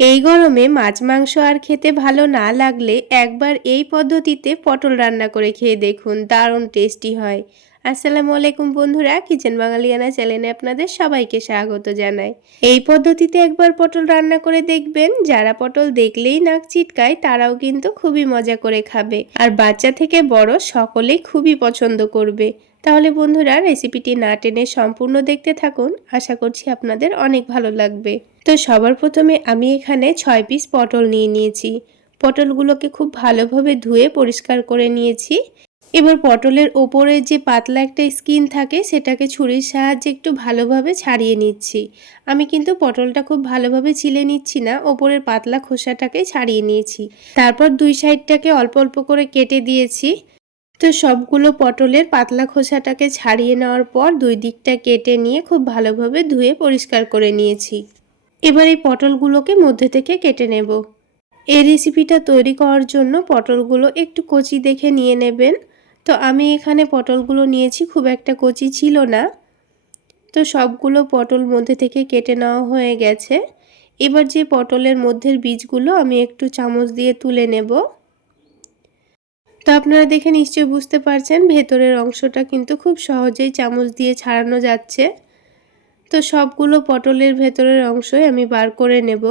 এই গরমে মাছ, মাংস আর খেতে ভালো না লাগলে একবার এই পদ্ধতিতে পটল রান্না করে খেয়ে দেখুন, দারুণ টেস্টি হয়। আসসালামু আলাইকুম বন্ধুরা কিচেন বাঙালিয়ানা চ্যানেলে আপনাদের সবাইকে স্বাগত জানাই। এই পদ্ধতিতে একবার পটল রান্না করে দেখবেন, যারা পটল দেখলেই নাক চিটকায়, তারাও কিন্তু খুবই মজা করে খাবে। আর বাচ্চা থেকে বড় সকলেই খুবই পছন্দ করবে। তাহলে বন্ধুরা রেসিপিটি না টেনে সম্পূর্ণ দেখতে থাকুন, আশা করছি আপনাদের অনেক ভালো লাগবে। তো সবার প্রথমে আমি এখানে ছয় পিস পটল নিয়ে নিয়েছি। পটলগুলোকে খুব ভালোভাবে ধুয়ে পরিষ্কার করে নিয়েছি। এবার পটলের ওপরে যে পাতলা একটা স্কিন থাকে, সেটাকে ছুরির সাহায্যে একটু ভালোভাবে ছাড়িয়ে নিচ্ছি। আমি কিন্তু পটলটা খুব ভালোভাবে ছিলে নিচ্ছি না, ওপরের পাতলা খোসাটাকে ছাড়িয়ে নিয়েছি। তারপর দুই সাইডটাকে অল্প অল্প করে কেটে দিয়েছি। তো সবগুলো পটলের পাতলা খোসাটাকে ছাড়িয়ে নেওয়ার পর দুই দিকটা কেটে নিয়ে খুব ভালোভাবে ধুয়ে পরিষ্কার করে নিয়েছি। এবার এই পটলগুলোকে মধ্যে থেকে কেটে নেব। এই রেসিপিটা তৈরি করার জন্য পটলগুলো একটু কচি দেখে নিয়ে নেবেন। তো আমি এখানে পটলগুলো নিয়েছি, খুব একটা কচি ছিল না। তো সবগুলো পটল মধ্যে থেকে কেটে নেওয়া হয়ে গেছে। এবার যে পটলের মধ্যের বীজগুলো আমি একটু চামচ দিয়ে তুলে নেব। তো আপনারা দেখে নিশ্চয়ই বুঝতে পারছেন, ভেতরের অংশটা কিন্তু খুব সহজেই চামচ দিয়ে ছাড়ানো যাচ্ছে। তো সবগুলো পটলের ভেতরের অংশই আমি বার করে নেব।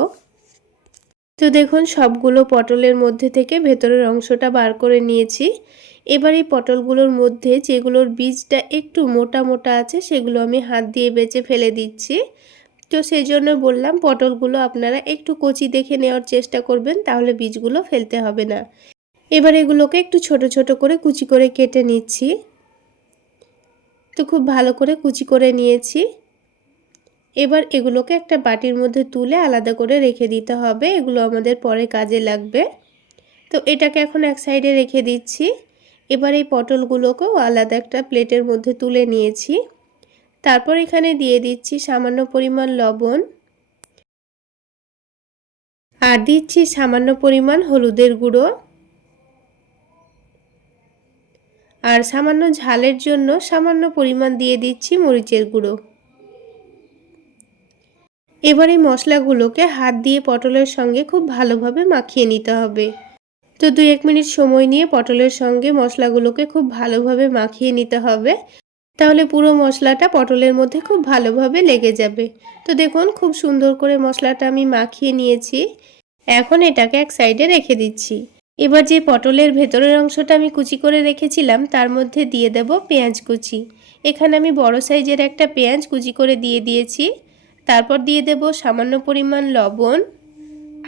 তো দেখুন, সবগুলো পটলের মধ্যে থেকে ভেতরের অংশটা বার করে নিয়েছি। এবার এই পটলগুলোর মধ্যে যেগুলোর বীজটা একটু মোটা মোটা আছে, সেগুলো আমি হাত দিয়ে বেছে ফেলে দিচ্ছি। তো সেই জন্য বললাম, পটলগুলো আপনারা একটু কচি দেখে নেওয়ার চেষ্টা করবেন, তাহলে বীজগুলো ফেলতে হবে না। এবার এগুলোকে একটু ছোট ছোট করে কুচি করে কেটে নিচ্ছি। তো খুব ভালো করে কুচি করে নিয়েছি। এবার এগুলোকে একটা বাটির মধ্যে তুলে আলাদা করে রেখে দিতে হবে। এগুলো আমাদের পরে কাজে লাগবে। তো এটাকে এখন এক সাইডে রেখে দিচ্ছি। এবার এই পটলগুলোকেও আলাদা একটা প্লেটের মধ্যে তুলে নিয়েছি। তারপর এখানে দিয়ে দিচ্ছি সামান্য পরিমাণ লবণ। আর দিচ্ছি সামান্য পরিমাণ হলুদের গুঁড়ো। আর সামান্য ঝালের জন্য সামান্য পরিমাণ দিয়ে দিচ্ছি মরিচের গুঁড়ো। এবার এই মশলাগুলোকে হাত দিয়ে পটলের সঙ্গে খুব ভালোভাবে মাখিয়ে নিতে হবে। তো দুই এক মিনিট সময় নিয়ে পটলের সঙ্গে মশলাগুলোকে খুব ভালোভাবে মাখিয়ে নিতে হবে। তাহলে পুরো মশলাটা পটলের মধ্যে খুব ভালোভাবে লেগে যাবে। তো দেখুন, খুব সুন্দর করে মশলাটা আমি মাখিয়ে নিয়েছি। এখন এটাকে এক সাইডে রেখে দিচ্ছি। এবার যে পটলের ভেতরের অংশটা আমি কুচি করে রেখেছিলাম, তার মধ্যে দিয়ে দেব পেঁয়াজ কুচি। এখানে আমি বড় সাইজের একটা পেঁয়াজ কুচি করে দিয়ে দিয়েছি। তারপর দিয়ে দেব সামান্য পরিমাণ লবণ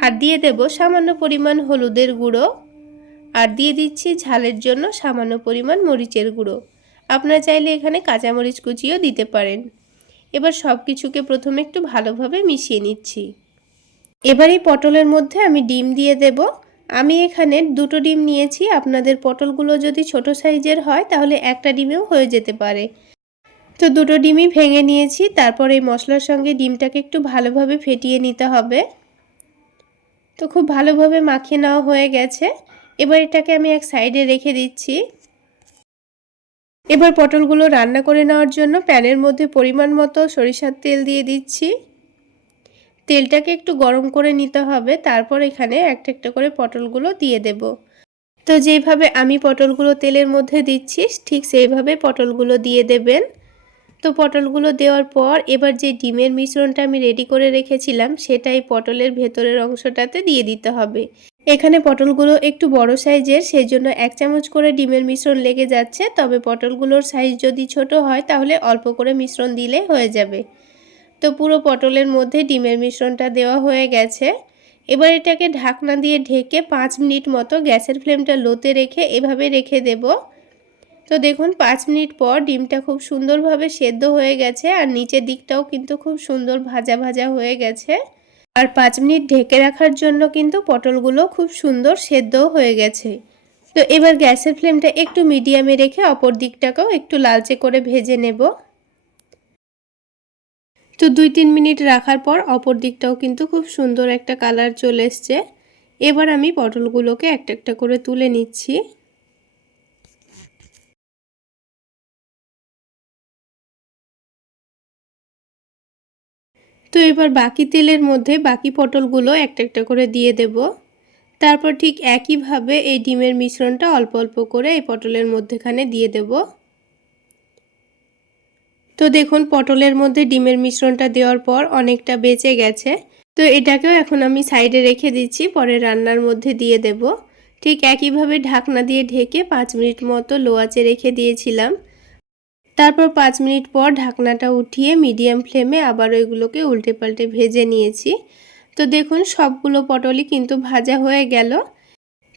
আর দিয়ে দেব সামান্য পরিমাণ হলুদের গুঁড়ো আর দিয়ে দিচ্ছি ঝালের জন্য সামান্য পরিমাণ মরিচের গুঁড়ো। আপনারা চাইলে এখানে কাঁচামরিচ কুচিও দিতে পারেন। এবার সব কিছুকে প্রথমে একটু ভালোভাবে মিশিয়ে নিচ্ছি। এবার এই পটলের মধ্যে আমি ডিম দিয়ে দেব। আমি এখানে দুটো ডিম নিয়েছি। আপনাদের পটলগুলো যদি ছোট সাইজের হয়, তাহলে একটা ডিমেও হয়ে যেতে পারে। তো দুটো ডিমই ভেঙে নিয়েছি, তারপর এই মশলার সঙ্গে ডিমটাকে একটু ভালোভাবে ফেটিয়ে নিতে হবে। তো খুব ভালোভাবে মাখিয়ে নেওয়া হয়ে গেছে। এবার এটাকে আমি এক সাইডে রেখে দিচ্ছি। এবার পটলগুলো রান্না করে নেওয়ার জন্য প্যানের মধ্যে পরিমাণ মতো সরিষার তেল দিয়ে দিচ্ছি। তেলটাকে একটু গরম করে নিতে হবে, তারপর এখানে একটা একটা করে পটলগুলো দিয়ে দেব। তো যেভাবে আমি পটলগুলো তেলের মধ্যে দিচ্ছি, ঠিক সেইভাবে পটলগুলো দিয়ে দেবেন। তো পটলগুলো দেওয়ার পর এবার যে ডিমের মিশ্রণটা আমি রেডি করে রেখেছিলাম, সেটাই পটলের ভেতরের অংশটাতে দিয়ে দিতে হবে। এখানে পটলগুলো একটু বড় সাইজের সেই জন্য এক চামচ করে ডিমের মিশ্রণ লেগে যাচ্ছে। তবে পটলগুলোর সাইজ যদি ছোট হয়, তাহলে অল্প করে মিশ্রণ দিলে হয়ে যাবে। তো পুরো পটলের মধ্যে ডিমের মিশ্রণটা দেওয়া হয়ে গেছে। এবার এটাকে ঢাকনা দিয়ে ঢেকে পাঁচ মিনিট মতো গ্যাসের ফ্লেমটা লোতে রেখে এভাবে রেখে দেব। তো দেখুন, পাঁচ মিনিট পর ডিমটা খুব সুন্দরভাবে সেদ্ধ হয়ে গেছে আর নিচের দিকটাও কিন্তু খুব সুন্দর ভাজা ভাজা হয়ে গেছে। আর পাঁচ মিনিট ঢেকে রাখার জন্য কিন্তু পটলগুলো খুব সুন্দর সেদ্ধও হয়ে গেছে। তো এবার গ্যাসের ফ্লেমটা একটু মিডিয়ামে রেখে অপর দিকটাকেও একটু লালচে করে ভেজে নেব। তো দুই তিন মিনিট রাখার পর অপর দিকটাও কিন্তু খুব সুন্দর একটা কালার চলে এসছে। এবার আমি পটলগুলোকে একটা একটা করে তুলে নিচ্ছি। তো এবার বাকি তেলের মধ্যে বাকি পটলগুলো একটা একটা করে দিয়ে দেব। তারপর ঠিক একইভাবে এই ডিমের মিশ্রণটা অল্প অল্প করে এই পটলের মধ্যেখানে দিয়ে দেব। তো দেখুন, পটলের মধ্যে ডিমের মিশ্রণটা দেওয়ার পর অনেকটা বেঁচে গেছে। তো এটাকেও এখন আমি সাইডে রেখে দিচ্ছি, পরে রান্নার মধ্যে দিয়ে দেব। ঠিক একইভাবে ঢাকনা দিয়ে ঢেকে পাঁচ মিনিট মতো লো আঁচে রেখে দিয়েছিলাম। তারপর পাঁচ মিনিট পর ঢাকনাটা উঠিয়ে মিডিয়াম ফ্লেমে আবার ওইগুলোকে উল্টে পাল্টে ভেজে নিয়েছি। তো দেখুন, সবগুলো পটলই কিন্তু ভাজা হয়ে গেল।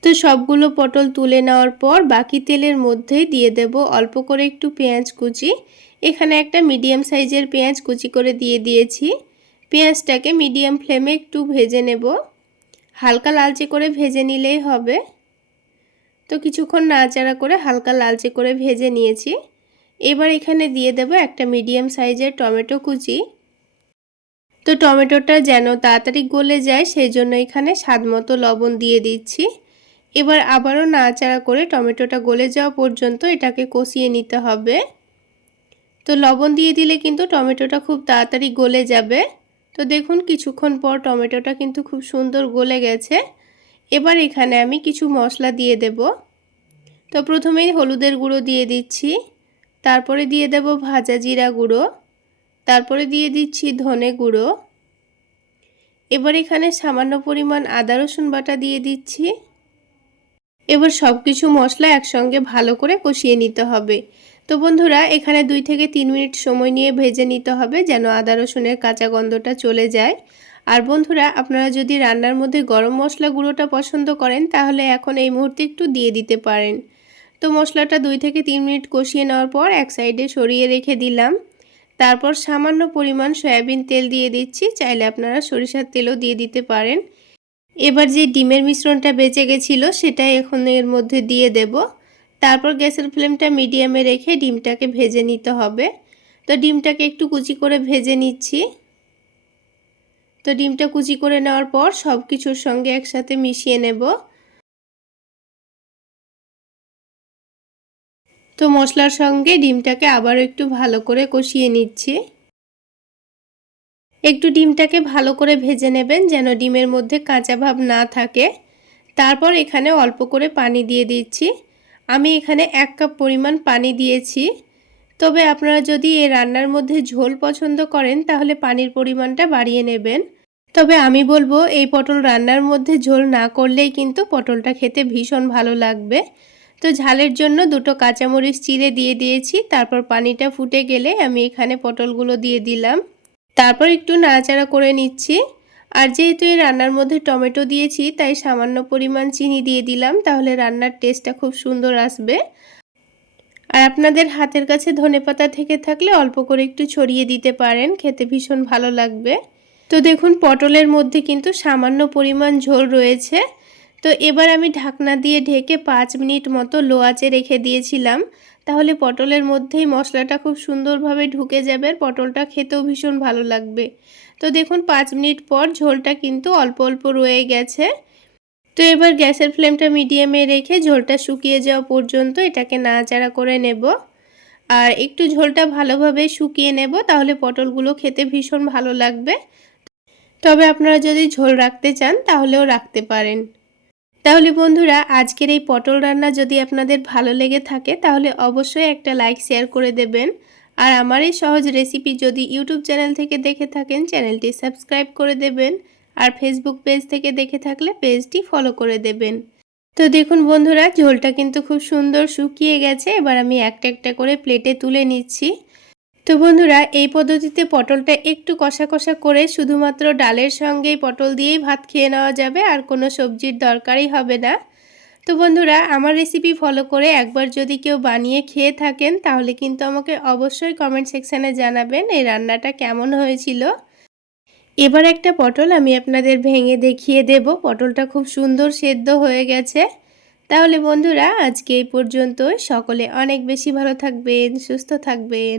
তো সবগুলো পটল তুলে নেওয়ার পর বাকি তেলের মধ্যেই দিয়ে দেব অল্প করে একটু পেঁয়াজ কুচি। এখানে একটা মিডিয়াম সাইজের পেঁয়াজ কুচি করে দিয়ে দিয়েছি। পেঁয়াজটাকে মিডিয়াম ফ্লেমে একটু ভেজে নেব। হালকা লালচে করে ভেজে নিলেই হবে। তো কিছুক্ষণ নাড়াচাড়া করে হালকা লালচে করে ভেজে নিয়েছি। এবার এখানে দিয়ে দেব একটা মিডিয়াম সাইজের টমেটো কুচি। তো টমেটোটা যেন তাড়াতাড়ি গলে যায়, সেই জন্য এখানে স্বাদ মতো লবণ দিয়ে দিচ্ছি। এবার আবারও নাড়াচাড়া করে টমেটোটা গলে যাওয়া পর্যন্ত এটাকে কষিয়ে নিতে হবে। তো লবণ দিয়ে দিলে কিন্তু টমেটোটা খুব তাড়াতাড়ি গলে যাবে। তো দেখুন কিছুক্ষণ পর টমেটোটা কিন্তু খুব সুন্দর গলে গেছে। এবার এখানে আমি কিছু মশলা দিয়ে দেব। তো প্রথমেই হলুদের গুঁড়ো দিয়ে দিচ্ছি। তারপরে দিয়ে দেব ভাজা জিরা গুঁড়ো। তারপরে দিয়ে দিচ্ছি ধনে গুঁড়ো। এবার এখানে সামান্য পরিমাণ আদা, রসুন বাটা দিয়ে দিচ্ছি। এবার সব কিছু মশলা একসঙ্গে ভালো করে কষিয়ে নিতে হবে। তো বন্ধুরা, এখানে দুই থেকে তিন মিনিট সময় নিয়ে ভেজে নিতে হবে যেন আদা, রসুনের কাঁচা গন্ধটা চলে যায়। আর বন্ধুরা, আপনারা যদি রান্নার মধ্যে গরম মশলা গুঁড়োটা পছন্দ করেন, তাহলে এখন এই মুহূর্তে একটু দিয়ে দিতে পারেন। তো মশলাটা দুই থেকে তিন মিনিট কষিয়ে নেওয়ার পর এক সাইডে সরিয়ে রেখে দিলাম। তারপর সামান্য পরিমাণ সয়াবিন তেল দিয়ে দিচ্ছি। চাইলে আপনারা সরিষার তেলও দিয়ে দিতে পারেন। এবার যে ডিমের মিশ্রণটা বেঁচে গেছিল, সেটা এখন এর মধ্যে দিয়ে দেব। তারপর গ্যাসের ফ্লেমটা মিডিয়ামে রেখে ডিমটাকে ভেজে নিতে হবে। তো ডিমটাকে একটু কুচি করে ভেজে নিচ্ছি। তো ডিমটা কুচি করে নেওয়ার পর সব কিছুর সঙ্গে একসাথে মিশিয়ে নেব। তো মশলার সঙ্গে ডিমটাকে আবারও একটু ভালো করে কষিয়ে নিচ্ছি। একটু ডিমটাকে ভালো করে ভেজে নেবেন যেন ডিমের মধ্যে কাঁচা ভাব না থাকে। তারপর এখানে অল্প করে পানি দিয়ে দিচ্ছি। আমি এখানে এক কাপ পরিমাণ পানি দিয়েছি। তবে আপনারা যদি এই রান্নার মধ্যে ঝোল পছন্দ করেন, তাহলে পানির পরিমাণটা বাড়িয়ে নেবেন। তবে আমি বলব, এই পটল রান্নার মধ্যে ঝোল না করলেই কিন্তু পটলটা খেতে ভীষণ ভালো লাগবে। তো ঝালের জন্য দুটো কাঁচামরিচ চিড়ে দিয়ে দিয়েছি, তারপর পানিটা ফুটে গেলে আমি এখানে পটলগুলো দিয়ে দিলাম। তারপর একটু নাড়াচাড়া করে নিচ্ছি। আর যেহেতু এই রান্নার মধ্যে টমেটো দিয়েছি, তাই সামান্য পরিমাণ চিনি দিয়ে দিলাম, তাহলে রান্নার টেস্টটা খুব সুন্দর আসবে। আর আপনাদের হাতের কাছে ধনেপাতা থেকে থাকলে অল্প করে একটু ছড়িয়ে দিতে পারেন, খেতে ভীষণ ভালো লাগবে। তো দেখুন, পটলের মধ্যে কিন্তু সামান্য পরিমাণ ঝোল রয়েছে। তো এবার আমি ঢাকনা দিয়ে ঢেকে পাঁচ মিনিট মতো লো আঁচে রেখে দিয়েছিলাম। তাহলে পটলের মধ্যেই মশলাটা খুব সুন্দরভাবে ঢুকে যাবে আর পটলটা খেতেও ভীষণ ভালো লাগবে। তো দেখুন, পাঁচ মিনিট পর ঝোলটা কিন্তু অল্প অল্প রয়ে গেছে। তো এবার গ্যাসের ফ্লেমটা মিডিয়ামে রেখে ঝোলটা শুকিয়ে যাওয়া পর্যন্ত এটাকে নাড়াচাড়া করে নেব। আর একটু ঝোলটা ভালোভাবে শুকিয়ে নেব, তাহলে পটলগুলো খেতে ভীষণ ভালো লাগবে। তবে আপনারা যদি ঝোল রাখতে চান, তাহলেও রাখতে পারেন। তাহলে বন্ধুরা, আজকের এই পটল রান্না যদি আপনাদের ভালো লেগে থাকে, তাহলে অবশ্যই একটা লাইক, শেয়ার করে দেবেন। আর আমার এই সহজ রেসিপি যদি ইউটিউব চ্যানেল থেকে দেখে থাকেন, চ্যানেলটি সাবস্ক্রাইব করে দেবেন। আর ফেসবুক পেজ থেকে দেখে থাকলে পেজটি ফলো করে দেবেন। তো দেখুন বন্ধুরা, ঝোলটা কিন্তু খুব সুন্দর শুকিয়ে গেছে। এবার আমি একটা একটা করে প্লেটে তুলে নিচ্ছি। তো বন্ধুরা, এই পদ্ধতিতে পটলটা একটু কষা কষা করে শুধুমাত্র ডালের সঙ্গেই পটল দিয়েই ভাত খেয়ে নেওয়া যাবে, আর কোনো সবজির দরকারই হবে না। তো বন্ধুরা, আমার রেসিপি ফলো করে একবার যদি কেউ বানিয়ে খেয়ে থাকেন, তাহলে কিন্তু আমাকে অবশ্যই কমেন্ট সেকশানে জানাবেন এই রান্নাটা কেমন হয়েছিল। এবার একটা পটল আমি আপনাদের ভেঙে দেখিয়ে দেব, পটলটা খুব সুন্দর সেদ্ধ হয়ে গেছে। তাহলে বন্ধুরা, আজকে এই পর্যন্ত সকলে অনেক বেশি ভালো থাকবেন, সুস্থ থাকবেন।